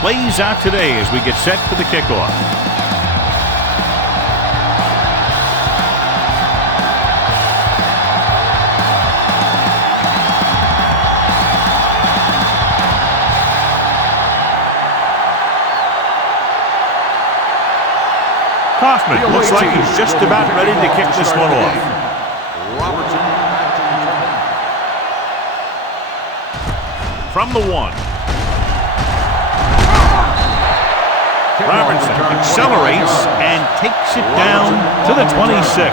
plays out today as we get set for the kickoff. Kaufman looks like he's just about ready to kick this one off. From the 1. Robertson accelerates and takes it down to the 26.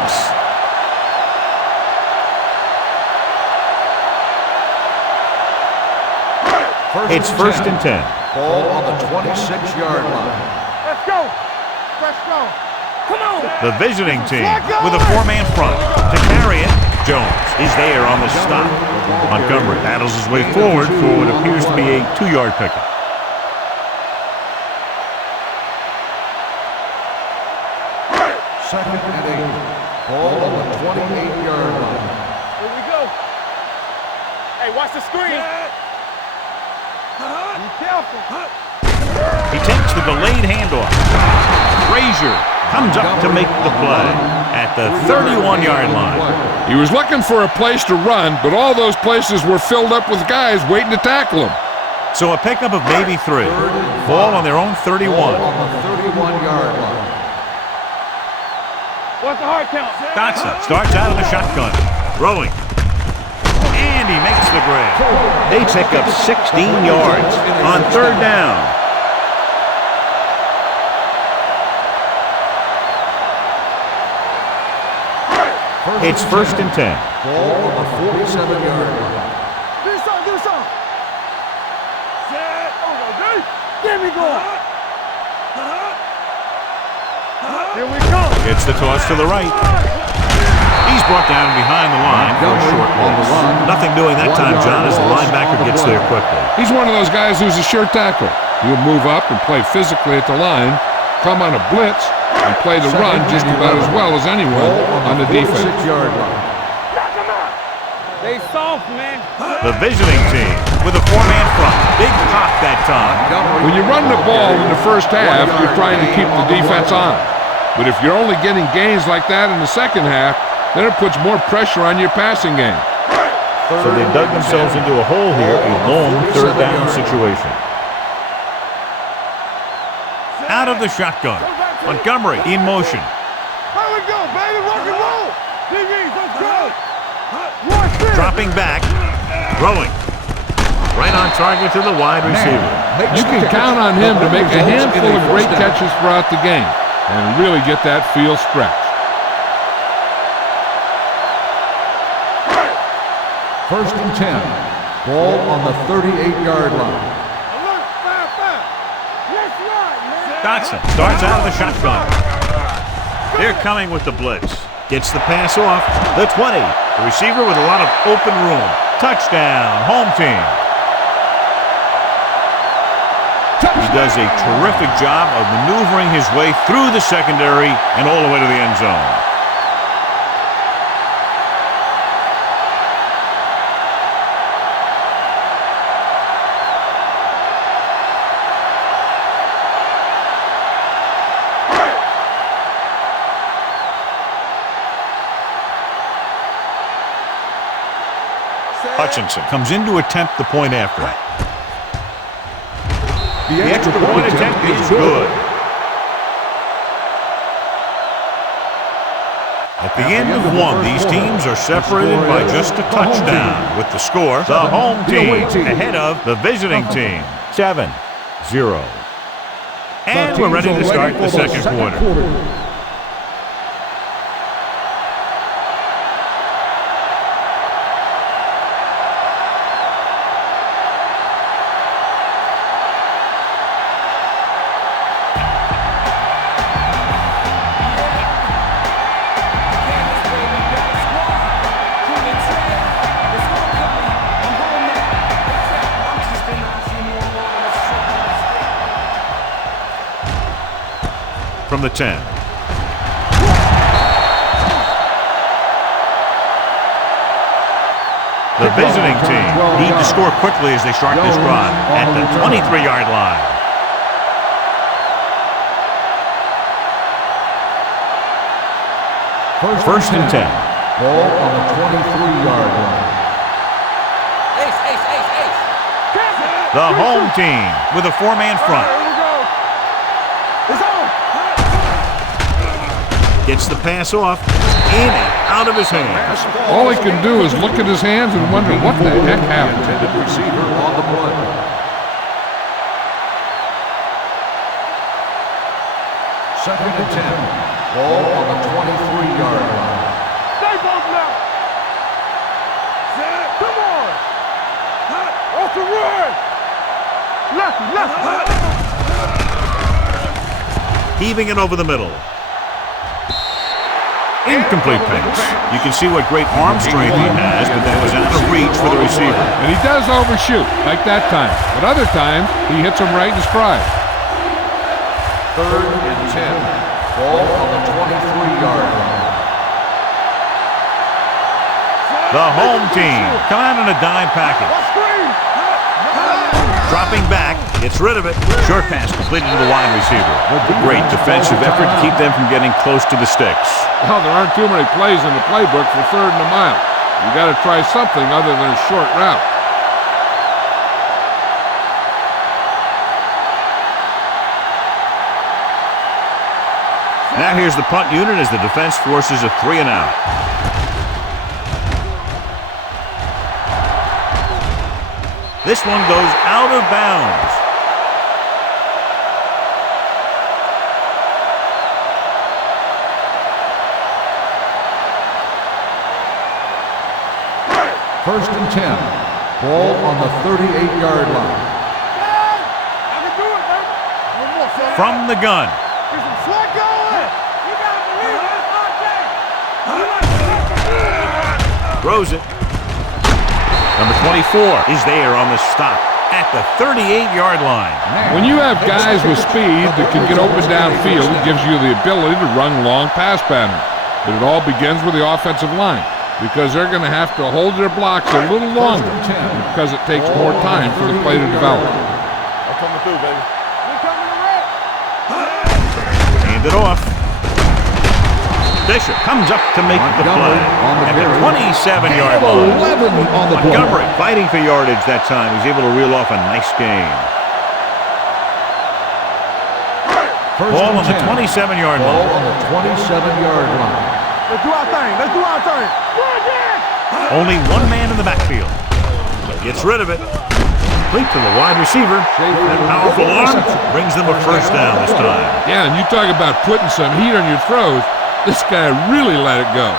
It's 1st and 10. Ball on the 26-yard line. Let's go. Let's go. Come on. The visiting team with a 4-man front. To carry it, Jones is there on the stop. Montgomery battles his way forward for what appears to be a 2-yard pickup. Second and 8. Ball on the 28-yard line. Here we go. Hey, watch the screen. Be careful. He takes the delayed handoff. Frazier comes up to make the play at the 31-yard line. He was looking for a place to run, but all those places were filled up with guys waiting to tackle him. So a pickup of maybe 3. Ball on their own 31. Ball on the 31-yard line. What's the hard count? Dotson starts out of the shotgun. Throwing. And he makes the grab. They pick up 16 yards on 3rd down. It's 1st and 10. Ball on the 47-yard line. Do something. Set. Give me going. Here we go. It's the toss to the right. He's brought down behind the line for a short loss. Nothing doing that time, John, as the linebacker gets there quickly. He's one of those guys who's a sure tackle. He'll move up and play physically at the line, come on a blitz, and play the run just about as well as anyone on the defense. Knock him out. They soft, man. The visiting team with a 4-man front. Big pop that time. When you run the ball in the first half, you're trying to keep the defense on it. But if you're only getting gains like that in the second half, then it puts more pressure on your passing game. So they dug themselves into a hole here, a long 3rd down situation. Out of the shotgun. Montgomery in motion. Here we go, baby. Rock and roll. Let's go. Dropping back. Throwing. Right on target to the wide receiver. You can count on him to make a handful of great catches throughout the game and really get that field stretch. 1st and 10. Ball on the 38-yard line. Dotson starts out of the shotgun. They're coming with the blitz. Gets the pass off. The 20. The receiver with a lot of open room. Touchdown, home team. He does a terrific job of maneuvering his way through the secondary and all the way to the end zone. Hutchinson comes in to attempt the point after. The extra point attempt is good. At the end of one, these teams are separated by just a touchdown, with the score, the home team ahead of the visiting team, 7-0. And we're ready to start the second quarter. From the 10. The visiting team need to score quickly as they start this drive at the 23-yard line. First and 10. Ball on the 23-yard line. The home team with a 4-man front. Gets the pass off, in and out of his hands. All he can do is look at his hands and wonder what the heck happened. Intended receiver on the play. Second and 10. Ball on the 23-yard line. Stay both now. Come on. Off the run. Left. Heaving it over the middle. Incomplete pass. You can see what great arm strength he has, but that was out of reach for the receiver. And he does overshoot, like that time. But other times, he hits him right in stride. Third and 10. Ball on the 23-yard line. The home team come out in a dime package. Dropping back, gets rid of it. Short pass completed to the wide receiver. Great defensive effort to keep them from getting close to the sticks. Well, there aren't too many plays in the playbook for third and a mile. You got to try something other than a short route. Now here's the punt unit as the defense forces a 3 and out. This one goes out of bounds. First and 10. Ball on the 38-yard line. I can do it, baby. One more, son. From the gun. Get some slack going. You gotta believe it. Throws it. Number 24 is there on the stop at the 38-yard line. When you have guys with speed that can get open downfield, it gives you the ability to run long pass patterns. But it all begins with the offensive line, because they're going to have to hold their blocks a little longer because it takes more time for the play to develop. I'm coming through, baby. We coming to red. Hand it off. Bishop comes up to make the play at the 27-yard line. 11 on the play. Montgomery fighting for yardage that time. He's able to reel off a nice gain. Ball on the 27-yard line. Ball on the 27-yard line. Let's do our thing. Only one man in the backfield. Gets rid of it. Complete to the wide receiver. That powerful arm brings them a first down this time. Yeah, and you talk about putting some heat on your throws. This guy really let it go.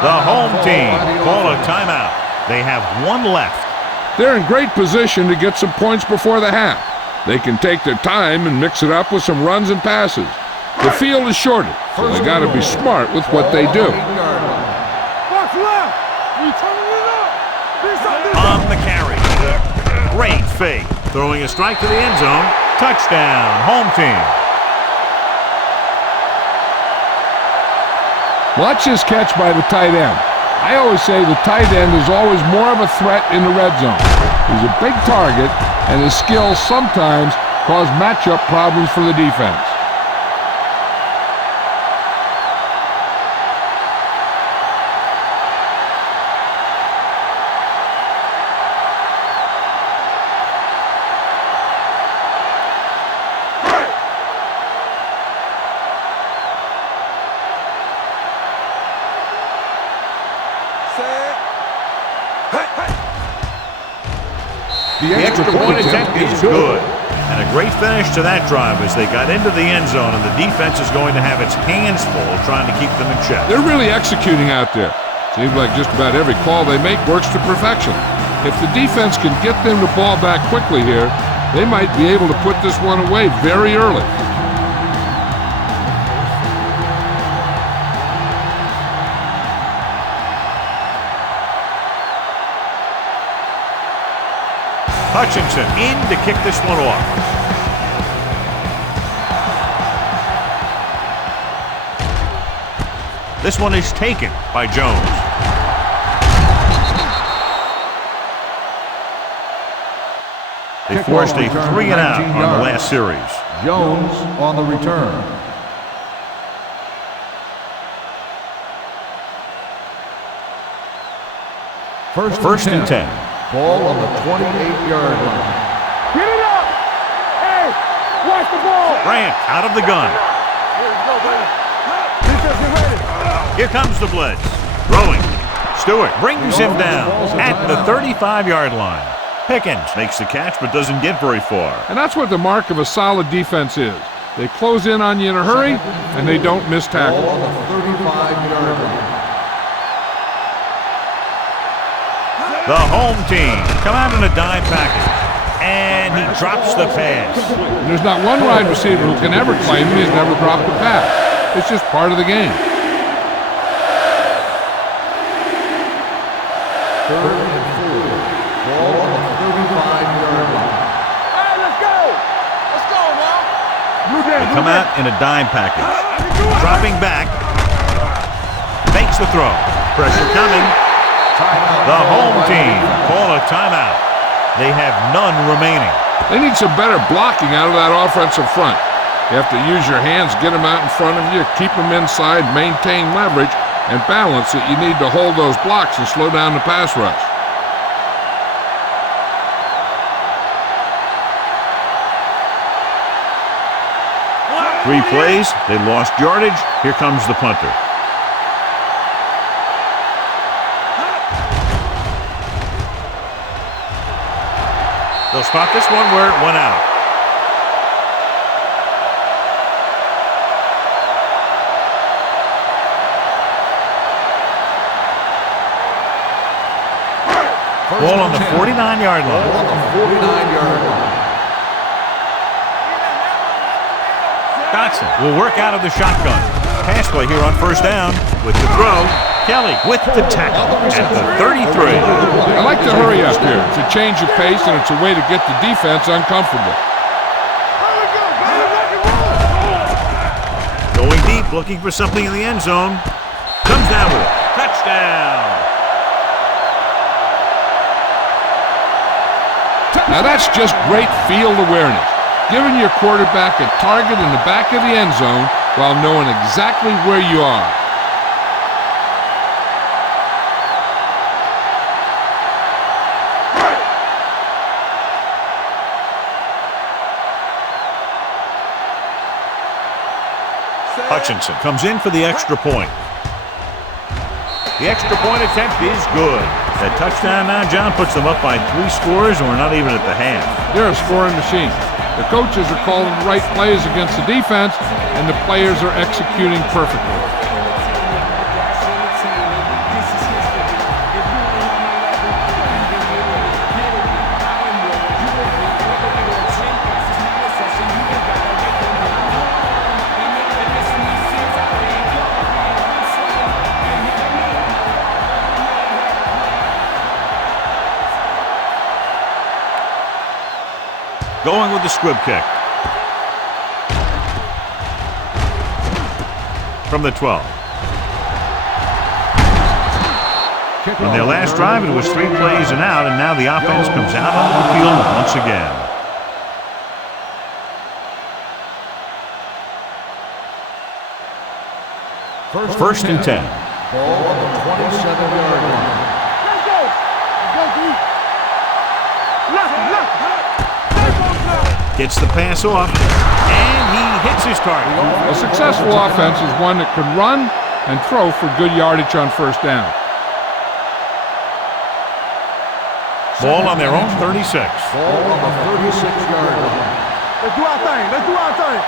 The home team call a timeout. They have one left. They're in great position to get some points before the half. They can take their time and mix it up with some runs and passes. The field is shorter, so they got to be smart with what they do. Box left. We turning it up. On the carry. Great fake. Throwing a strike to the end zone. Touchdown, home team. Watch this catch by the tight end. I always say the tight end is always more of a threat in the red zone. He's a big target, and his skills sometimes cause matchup problems for the defense. The extra point attempt is good. And a great finish to that drive as they got into the end zone, and the defense is going to have its hands full trying to keep them in check. They're really executing out there. Seems like just about every call they make works to perfection. If the defense can get them the ball back quickly here, they might be able to put this one away very early. Hutchinson in to kick this one off. This one is taken by Jones. They forced a 3 and out on the last series. Jones on the return. First and 10. Ball on the 28-yard line. Get it up! Hey, watch the ball! Grant out of the gun. Here we go, baby. Defense, get ready. Here comes the blitz. Throwing. Stewart brings him down at the 35-yard line. Pickens makes the catch but doesn't get very far. And that's what the mark of a solid defense is. They close in on you in a hurry, and they don't miss tackle. Ball on the 35-yard line. The home team come out in a dime package, and he drops the pass. And there's not one wide receiver who can ever claim he's never dropped a pass. It's just part of the game. Third and 4. Ball on the 35-yard line. All right, let's go! Let's go, now! They come out in a dime package. Dropping back. Makes the throw. Pressure coming. The home team call a timeout. They have none remaining. They need some better blocking out of that offensive front. You have to use your hands, get them out in front of you, keep them inside, maintain leverage, and balance it. You need to hold those blocks and slow down the pass rush. Three plays, they lost yardage. Here comes the punter. They'll spot this one where it went out. Ball on the 49-yard line. Ball on the 49-yard line. Dotson will work out of the shotgun. Pass play here on first down with the throw. Kelly with the tackle at the 33. I like to hurry up here. It's a change of pace, and it's a way to get the defense uncomfortable. Here we go, baby, rock and roll! Going deep, looking for something in the end zone. Comes down with it. Touchdown. Now that's just great field awareness. Giving your quarterback a target in the back of the end zone while knowing exactly where you are. Hutchinson comes in for the extra point. The extra point attempt is good. That touchdown now, John, puts them up by 3 scores, and we're not even at the half. They're a scoring machine. The coaches are calling the right plays against the defense, and the players are executing perfectly. Going with the squib kick. From the 12. On their last drive, it was 3 plays and out, and now the offense comes out on the field once again. First and 10. Ball on the 27-yard line. Let's go! Let's go, D! Left! Gets the pass off, and he hits his target. A successful offense is one that can run and throw for good yardage on first down. Ball on their own 36. Ball on the 36-yard line. Let's do our thing! Let's do our thing!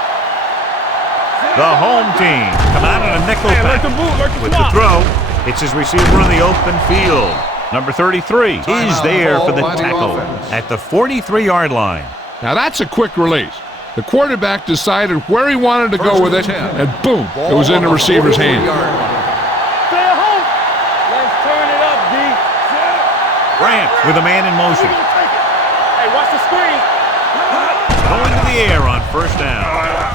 The home team come out in a nickel package with the throw. It's his receiver on the open field. Number 33 is there for the tackle at the 43-yard line. Now that's a quick release. The quarterback decided where he wanted to go with it, and boom, it was in the receiver's hand. Stay at home! Let's turn it up, D! Grant with a man in motion. Hey, watch the screen! Going to the air on first down.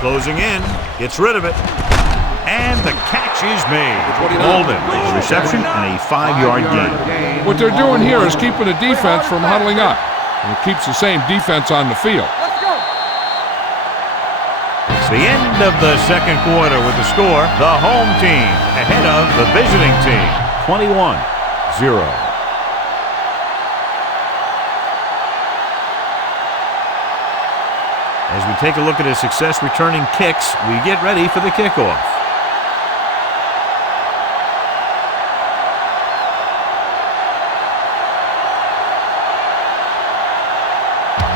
Closing in, gets rid of it. And the catch is made. Golden, a reception and a 5-yard gain. What they're doing here is keeping the defense from huddling up. And it keeps the same defense on the field. Let's go! It's the end of the second quarter with the score. The home team ahead of the visiting team, 21-0. As we take a look at his success returning kicks, we get ready for the kickoff.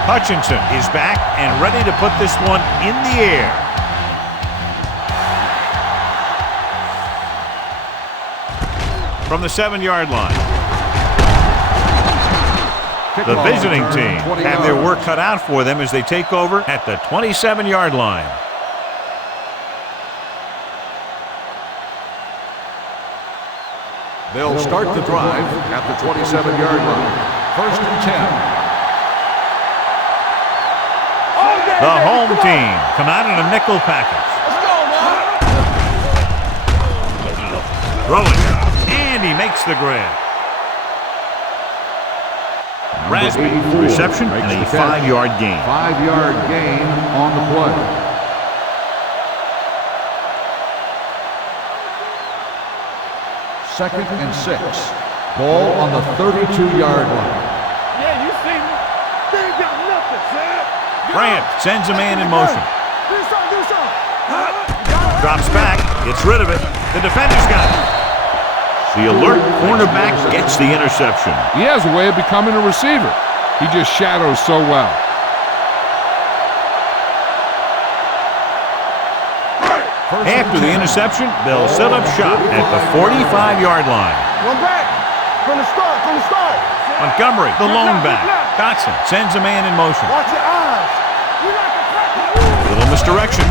Hutchinson is back and ready to put this one in the air. From the 7-yard line. The visiting team have their work cut out for them as they take over at the 27-yard line. They'll start the drive at the 27-yard line. 1st and 10. The home team come out in a nickel package. Throwing, and he makes the grab. Rasby, reception, and a 5-yard gain. 5-yard gain on the play. Second and 6. Ball on the 32-yard line. Yeah, you see me. They ain't got nothing, man. Grant sends a man in motion. Do something. Drops back, gets rid of it. The defender's got it. The alert cornerback gets the interception. He has a way of becoming a receiver. He just shadows so well. After the interception, they'll set up shop at the 45-yard line. One back. From the start. Montgomery, the lone back. Dotson sends a man in motion. Watch your eyes. Little misdirection.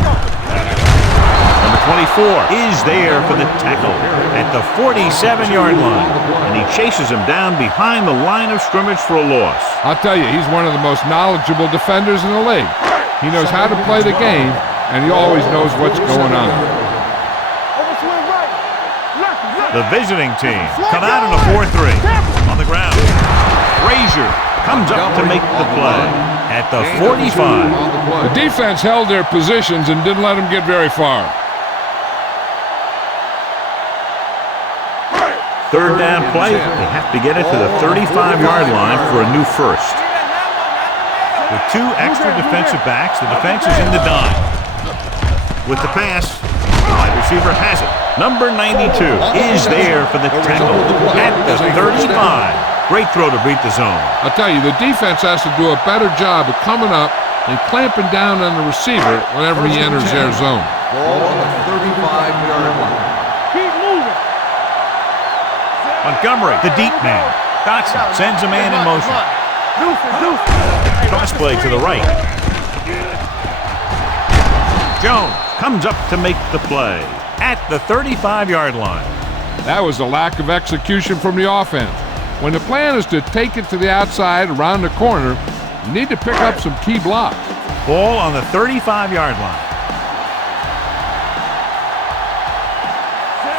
Number 24 is there for the tackle at the 47-yard line, and he chases him down behind the line of scrimmage for a loss. I'll tell you, he's one of the most knowledgeable defenders in the league. He knows how to play the game, and he always knows what's going on. The visiting team come out in a 4-3. On the ground, Frazier comes up to make the play at the 45. The defense held their positions and didn't let them get very far. Third down play, they have to get it to the 35-yard line for a new first. With 2 extra defensive backs, the defense is in the dime. With the pass, the wide receiver has it. Number 92 is there for the tackle at the 35. Great throw to beat the zone. I'll tell you, the defense has to do a better job of coming up and clamping down on the receiver whenever he enters their zone. Ball on the 35-yard line. Keep moving. Montgomery, the deep man. Dotson sends a man in motion. Cross play to the right. Jones comes up to make the play at the 35-yard line. That was a lack of execution from the offense. When the plan is to take it to the outside around the corner, you need to pick up some key blocks. Ball on the 35-yard line.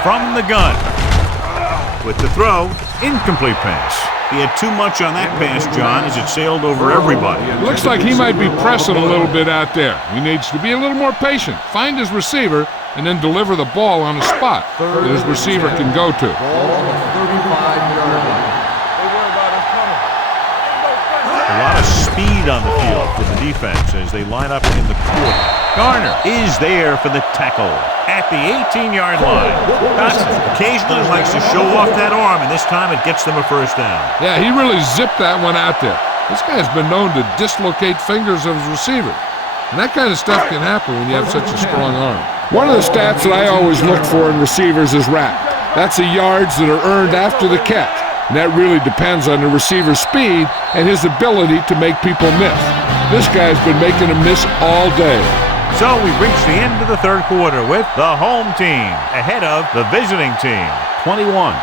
From the gun. With the throw, incomplete pass. He had too much on that pass, John, as it sailed over everybody. Looks like he might be pressing a little bit out there. He needs to be a little more patient, find his receiver, and then deliver the ball on a spot that his receiver can go to. Ball on the 35-yard line. A lot of speed on the field for the defense as they line up in the quarter. Garner is there for the tackle at the 18-yard line. Dotson occasionally likes to show off that arm, and this time it gets them a first down. Yeah, he really zipped that one out there. This guy's been known to dislocate fingers of his receiver. And that kind of stuff can happen when you have such a strong arm. One of the stats that I always look for in receivers is RAP. That's the yards that are earned after the catch. And that really depends on the receiver's speed and his ability to make people miss. This guy's been making them miss all day. So we've reached the end of the third quarter with the home team ahead of the visiting team, 21-0.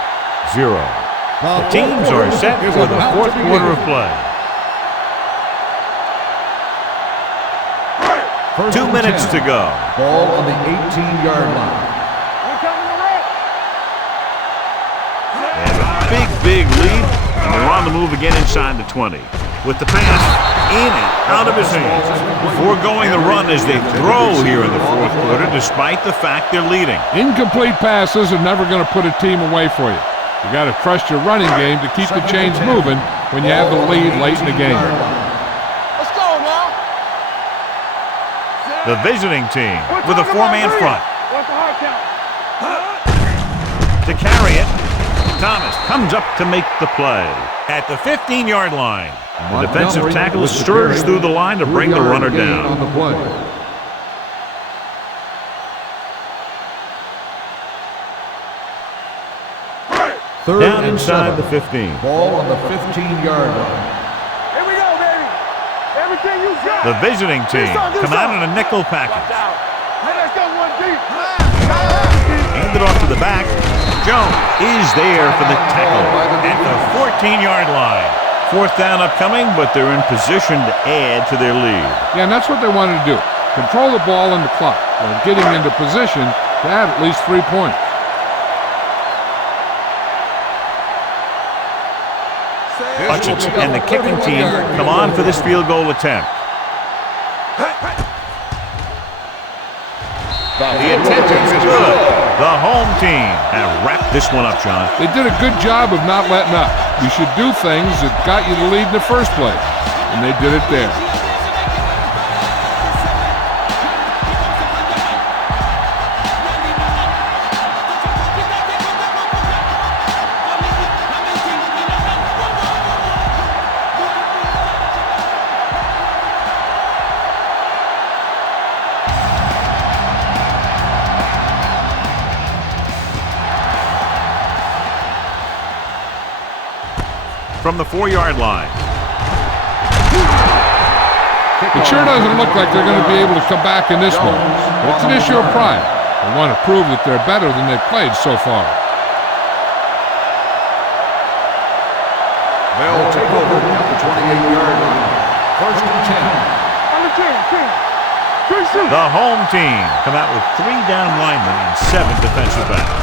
The teams are set for the fourth quarter of play. 2 minutes to go. Ball on the 18-yard line. Big lead, and they're on the move again inside the 20. With the pass in and out of his hands. Foregoing the run as they throw here in the fourth quarter, despite the fact they're leading. Incomplete passes are never going to put a team away for you. You got to trust your running game to keep the chains moving when you have the lead late in the game. Let's go now. The visiting team with a four-man front. What's the hard count? To carry it, Thomas comes up to make the play at the 15-yard line. The defensive tackle stirs through the line to bring the runner down. On the play. Third Down and inside 7. the 15. Ball on the 15-yard line. Here we go, baby. Everything you got. The visiting team come out in a nickel package. Hey, let's go one deep. Hand it off to the back. Jones is there for the tackle at the 14-yard line. Fourth down upcoming, but they're in position to add to their lead. Yeah, and that's what they wanted to do. Control the ball and the clock while getting into position to add at least 3 points. Hutchins and the kicking team come on for this field goal attempt. The attempt is good. The home team have wrapped this one up, John. They did a good job of not letting up. You should do things that got you the lead in the first place, and they did it there. From the 4-yard line. It sure doesn't look like they're going to be able to come back in this one, but it's an issue of pride. They want to prove that they're better than they've played so far. They'll take over at the 28-yard line. First and 10. On the 10. The home team come out with 3 down linemen and 7 defensive backs.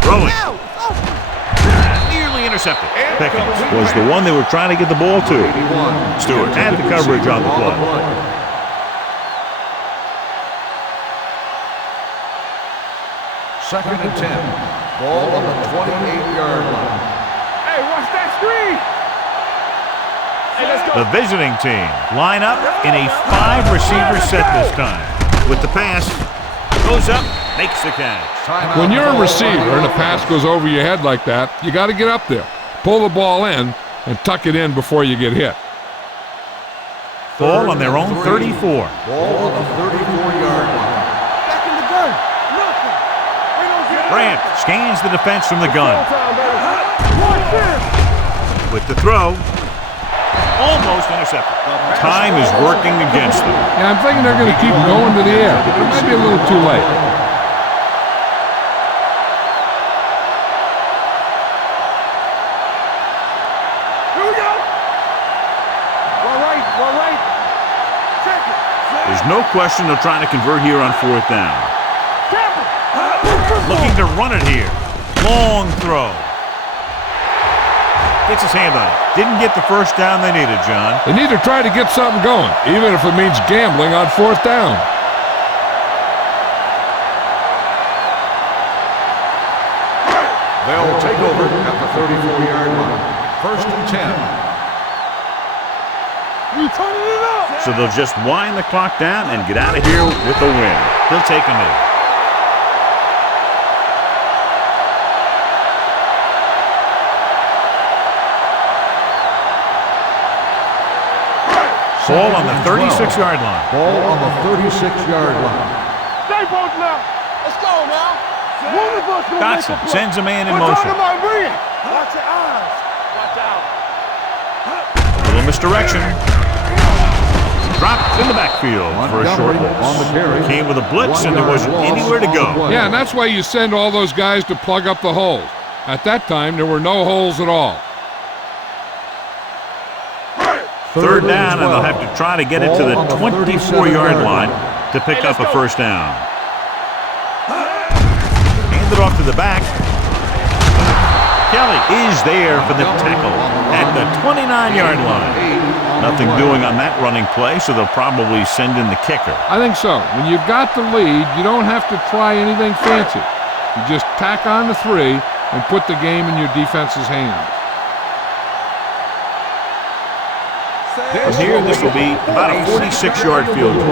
Throwing. Nearly intercepted. Pickens was the one they were trying to get the ball to. Stewart had the coverage on the play. Second and 10. Ball on the 28-yard line. Hey, watch that screen. Hey, let's go. The visiting team line up in a 5-receiver set this time. With the pass, goes up, makes the catch. When you're a receiver and a pass goes over your head like that, you got to get up there, pull the ball in, and tuck it in before you get hit. Ball on their own 34. Ball on the 34-yard line. Back in the gun. Nothing. We don't get Grant scans the defense from the gun. Watch this. With the throw, almost intercepted. Time is working against them. Yeah, I'm thinking they're going to keep going to the air. It might be a little too late. Here we go. Well, right. Check it. There's no question they're trying to convert here on 4th down. Looking to run it here. Long throw. Gets his hand on it. Didn't get the first down they needed, John. They need to try to get something going, even if it means gambling on 4th down. They'll take over at the 34-yard line. First and 10. We turning it up. So they'll just wind the clock down and get out of here with a win. He'll take a minute. Ball on the 36-yard line. Ball on the 36-yard line. Stay both now. Let's go now. One of us gonna Dotson make a play. sends a man in We're motion. talking about bringing. Watch your eyes. Watch out. Little misdirection. Dropped in the backfield for a short on the carry. loss. Came with a blitz and there wasn't anywhere to go. Yeah, and that's why you send all those guys to plug up the holes. At that time, there were no holes at all. Third down, and they'll have to try to get it to the 24-yard line to pick up a first down. Hand it off to the back. Kelly is there for the tackle at the 29-yard line. Nothing doing on that running play, so they'll probably send in the kicker. I think so. When you've got the lead, you don't have to try anything fancy. You just tack on the 3 and put the game in your defense's hands. From here, this will be about a 46-yard field goal.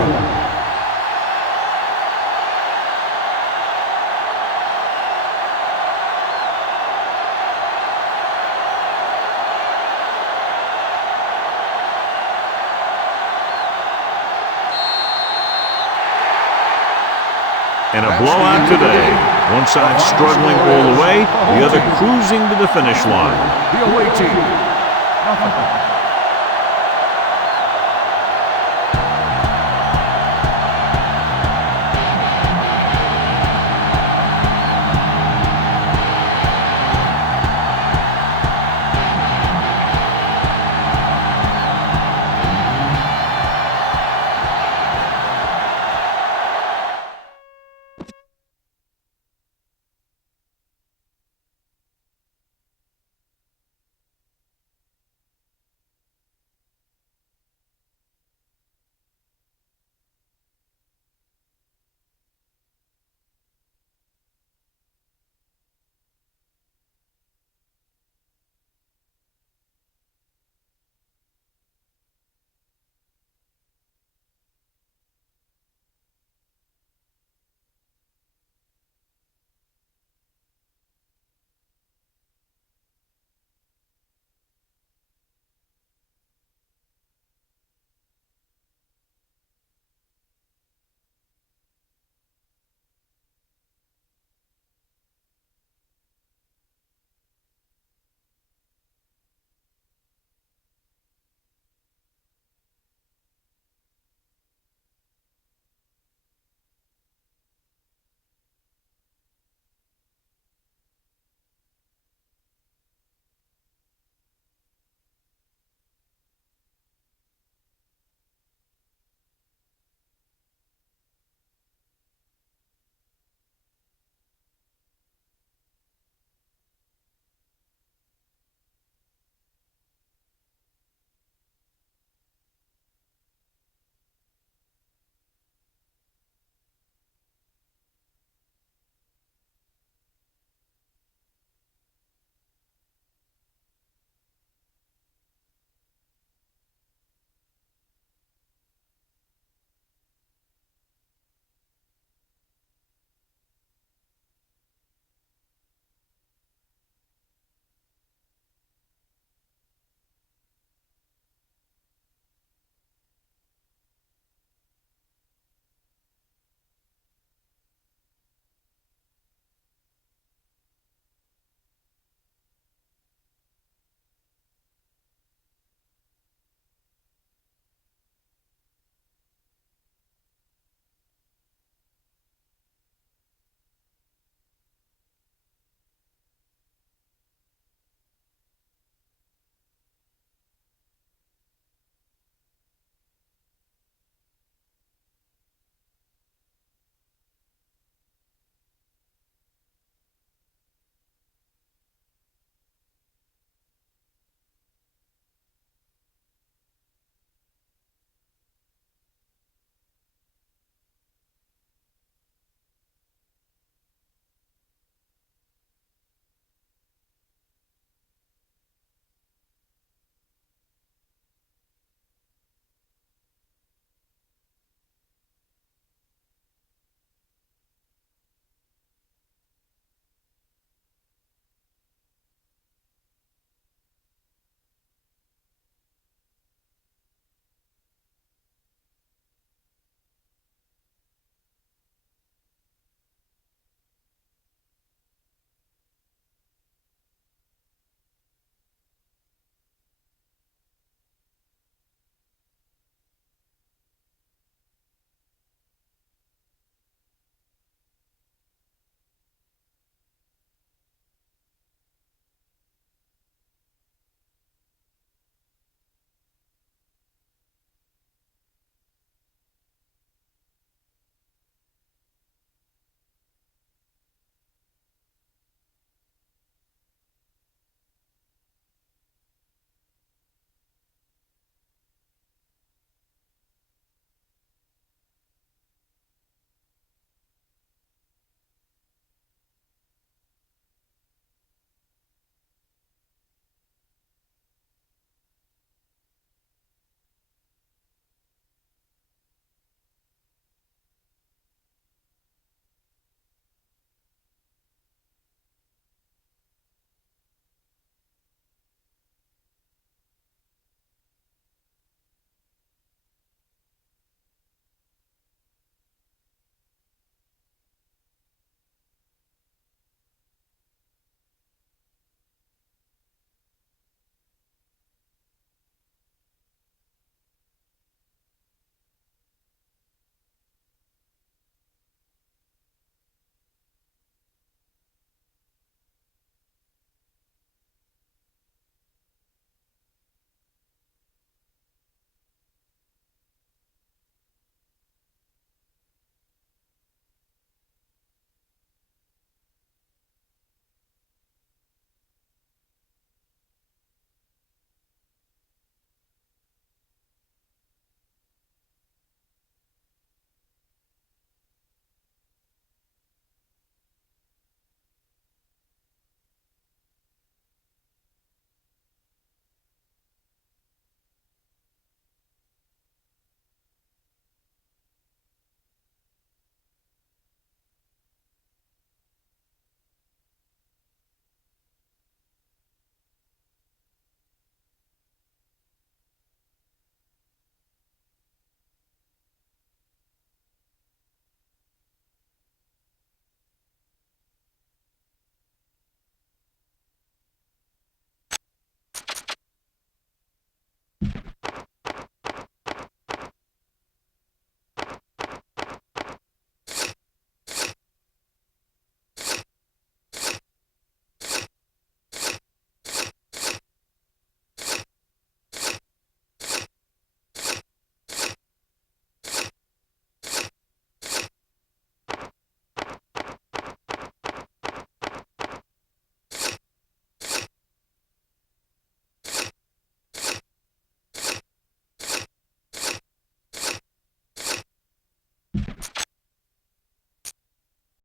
And a blowout today. One side struggling all the way, the other cruising to the finish line. The away team, nothing.